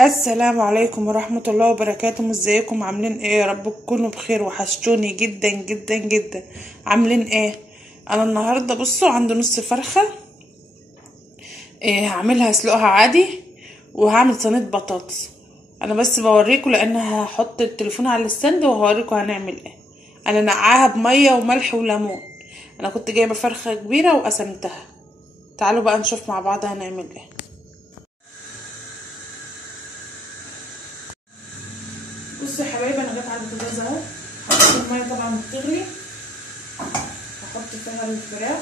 السلام عليكم ورحمة الله وبركاته. ازيكم؟ عاملين ايه؟ يا رب تكونوا بخير. وحشتوني جدا جدا جدا. عاملين ايه؟ انا النهاردة بصوا عندي نص فرخة، هعملها اسلقها عادي، وهعمل صينية بطاطس. انا بس بوريكم لان هحط التليفون على الستاند وهوريكم هنعمل ايه. انا نقعاها بمية وملح وليمون. انا كنت جايبة فرخة كبيرة وقسمتها. تعالوا بقى نشوف مع بعض هنعمل ايه. بصوا يا حبايبي، انا جت على البوتاجاز اهو، حطيت الميه طبعا بتغلي، هحط فيها الفراخ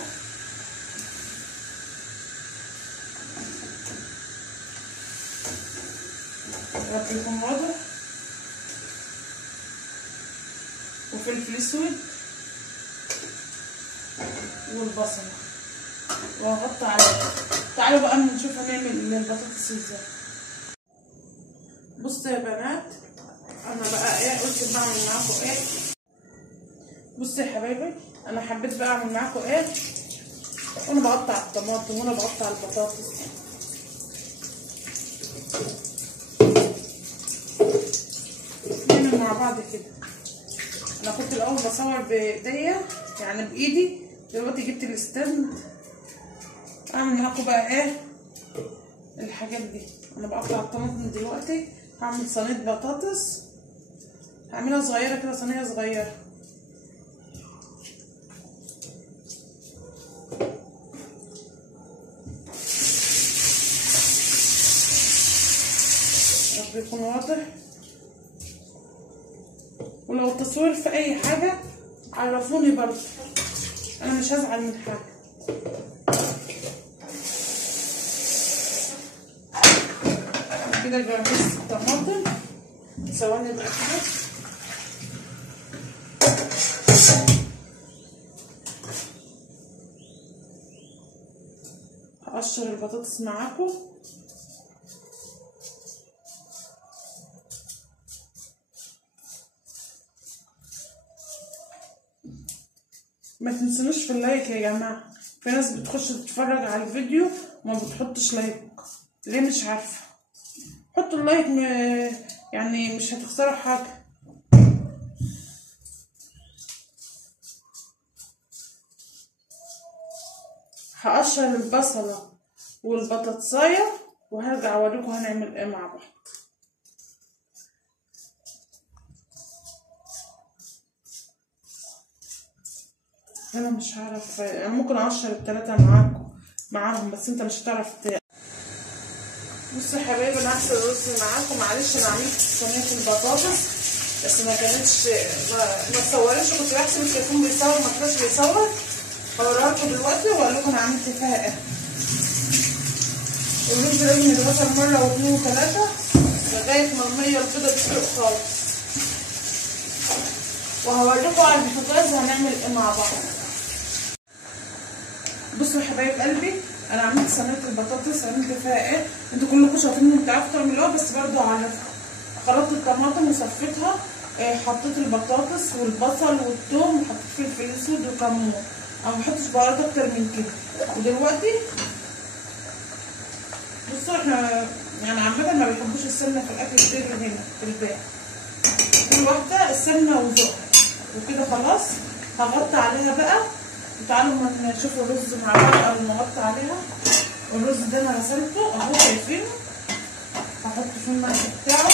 رب يكون واضح، وفلفل اسود والبصل، وهغطي عليها. تعالوا بقى نشوف هنعمل البطاطس ازاي. بصوا يا بنات، انا بقى ايه قلت بعمل معاكم ايه. بصوا يا حبايبي، انا حبيت بقى اعمل معاكم ايه. وانا بقطع الطماطم وانا بقطع البطاطس، نعمل مع بعض كده. انا كنت الاول بصور بايديا يعني بايدي، دلوقتي جبت الستاند اعمل معاكم بقى ايه الحاجات دي. انا بقطع الطماطم دلوقتي، هعمل صينيه بطاطس، هعملها صغيره كده، صينيه صغيره. رب يكون واضح. ولو التصوير في اي حاجه عرفوني برضه، انا مش هزعل من حاجه. كده جهزت الطماطم، ثواني بقى كده. هقشر البطاطس معاكم. ما تنسونوش في اللايك يا جماعه، في ناس بتخش تتفرج على الفيديو وما بتحطش لايك، ليه مش عارفه. حطوا اللايك، يعني مش هتخسروا حاجه. هقشر البصله والبطاطسايه وهرجع اوريكم هنعمل ايه مع بعض. انا مش هعرف، انا ممكن اقشر التلاتة معاهم، بس انت مش هتعرف بصوا يا حبايبي، انا هغسل الرز معاكم. معلش انا عملت صينيه البطاطس بس ما كانتش ما تصورش، كنت بحسب التليفون بيصور ما طلعش بيصور. هوريها لكم دلوقتي واقول لكم انا عملت فيها ايه. الرز لازم يتغسل مره واثنين وثلاثه لغايه ما الميه البيضاء تسلق خالص. وهوريكم على البوتاجاز هنعمل ايه مع بعض. بصوا يا حبايب قلبي، انا عملت صينيه البطاطس، عملت فيها ايه. انتوا كلكم شاطرين وبتعرفوا تعملوها، بس برضو هعرفكم. خلطت الطماطم وصفيتها، حطيت البطاطس والبصل والثوم، وحطيت فلفل اسود وكمون. انا ما بحطش بهارات اكتر من كده. ودلوقتي بصوا احنا يعني عامه ما بيحبوش السمنه في الاكل كتير هنا في البيت. كل واحده السمنه وذوقها. وكده خلاص هغطي عليها بقى. وتعالوا ما نشوف الرز مع بعض قبل ما اغطي عليها. الرز ده انا غسلته اهو، شايفينه. هحط فيه الملح بتاعه.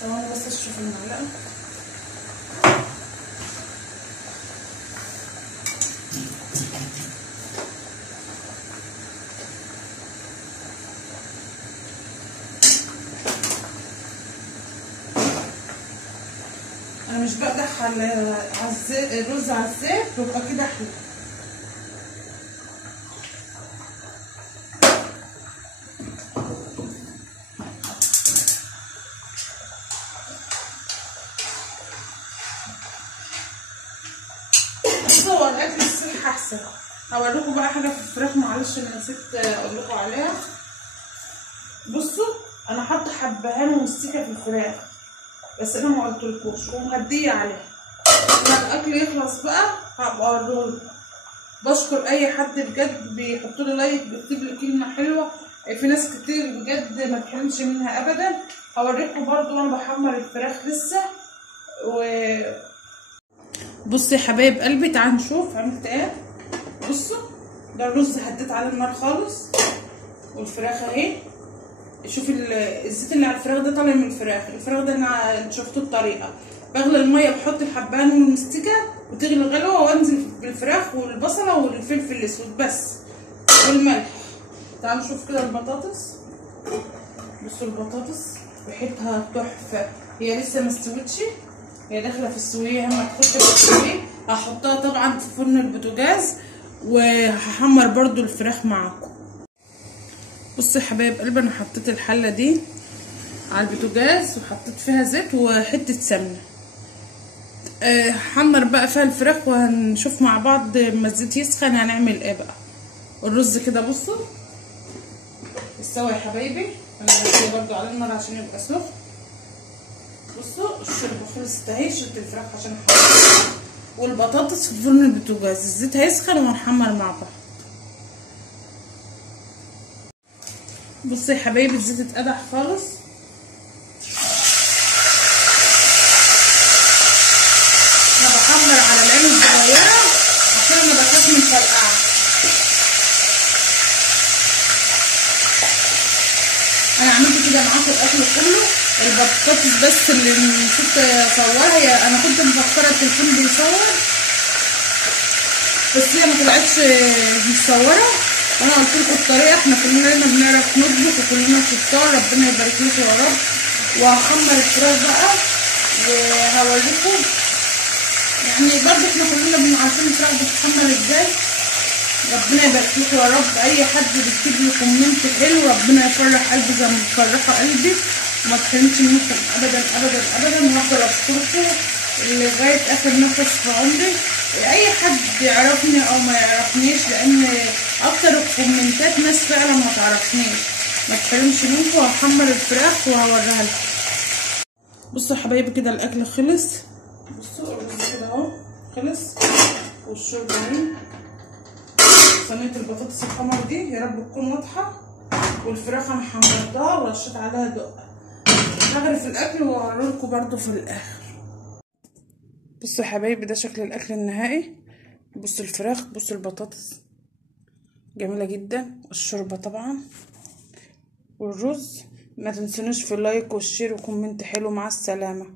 ثواني بس اشوف المعلقه. انا مش بقدح على الرز على الزيت، بيبقى كده حلو. بس هو الاكل الصحي احسن. هوريكم بقى حاجه في الفراخ، معلش انا نسيت اقول لكم عليها. بصوا انا حاطه حبهان ومستكه في الفراخ، بس انا ما قلتلكوش، ومهديه عليها. لما الاكل يخلص بقى هبقى اوريهولكم. بشكر اي حد بجد بيحط لي لايك، بيكتب لي كلمه حلوه. في ناس كتير بجد ما تحرمش منها ابدا. هوريكم برضو وانا بحمر الفراخ لسه. بصوا يا حبايب قلبي، تعالوا نشوف عملت ايه. بصوا ده الرز هديت على النار خالص، والفراخ اهي. شوف الزيت اللي على الفراخ ده طالع من الفراخ ده انا شفتوا الطريقه. بغلي الميه، بحط الحبان والمستكه وتغلي غلوه، وانزل بالفراخ والبصله والفلفل الاسود بس والملح. تعالوا نشوف كده البطاطس. بصوا البطاطس ريحتها تحفه، هي لسه ما استوتش، هي داخله في السويه. اما تخش في السويه هحطها طبعا في فرن البوتاجاز، وهحمر برضو الفراخ معاكم. بصوا يا حبايب قلبي، انا حطيت الحله دي على البوتاجاز وحطيت فيها زيت وحته سمنه. هحمر بقى فيها الفراخ، وهنشوف مع بعض لما الزيت يسخن هنعمل ايه بقى. الرز كده بصوا استوى يا حبايبي. انا هحطه برضو على النار عشان يبقى سخن. بصوا الشوربه خلصت اهي، شلت الفراخ عشان احمرها، والبطاطس في فرن البوتاجاز. الزيت هيسخن وهنحمر مع بعض. بصوا يا حبايبي الزيت اتقدح خالص. انا بحمر على العين الصغيره عشان انا بخاف من الفرقعه. انا عملت كده معاكم الاكل كله. البطاطس بس اللي نسيت اصورها، هي انا كنت مفكره التليفون بيصور بس هي ما طلعتش مصوره. وانا قلت لكم الطريقه، احنا كلنا بنعرف نطبخ وكلنا شطار، ربنا يبارك لكم يا رب. وهحمر الفراخ بقى وهوريكم، يعني برضه احنا كلنا عارفين الفراخ بتتحمر ازاي. ربنا يبارك لكم يا رب. اي حد بيكتب لي كومنت حلو ربنا يفرح قلبي زي ما بتفرحوا قلبي، وما تحرمش منكم ابدا ابدا ابدا. وهفضل اشكركم لغايه اخر نفس في عمري. اي حد يعرفني او ما يعرفنيش، لان اكتر الكومنتات ناس فعلا ما تعرفنيش. ما تحرمش منكم. وهحمر الفراخ وهوريها لكم. بصوا يا حبايبي كده الاكل خلص. بصوا الرز كده اهو خلص، والشوربه اهي، صينيه البطاطس الحمر دي يا رب تكون واضحه، والفراخ انا حمرتها ورشيت عليها دقه. هغرف الاكل وهوريلكم برضو في الاخر. بصوا يا حبايبي ده شكل الاكل النهائي. بصوا الفراخ، بصوا البطاطس جميله جدا، الشوربه طبعا والرز. ما تنسونوش في اللايك والشير وكومنت حلو. مع السلامه.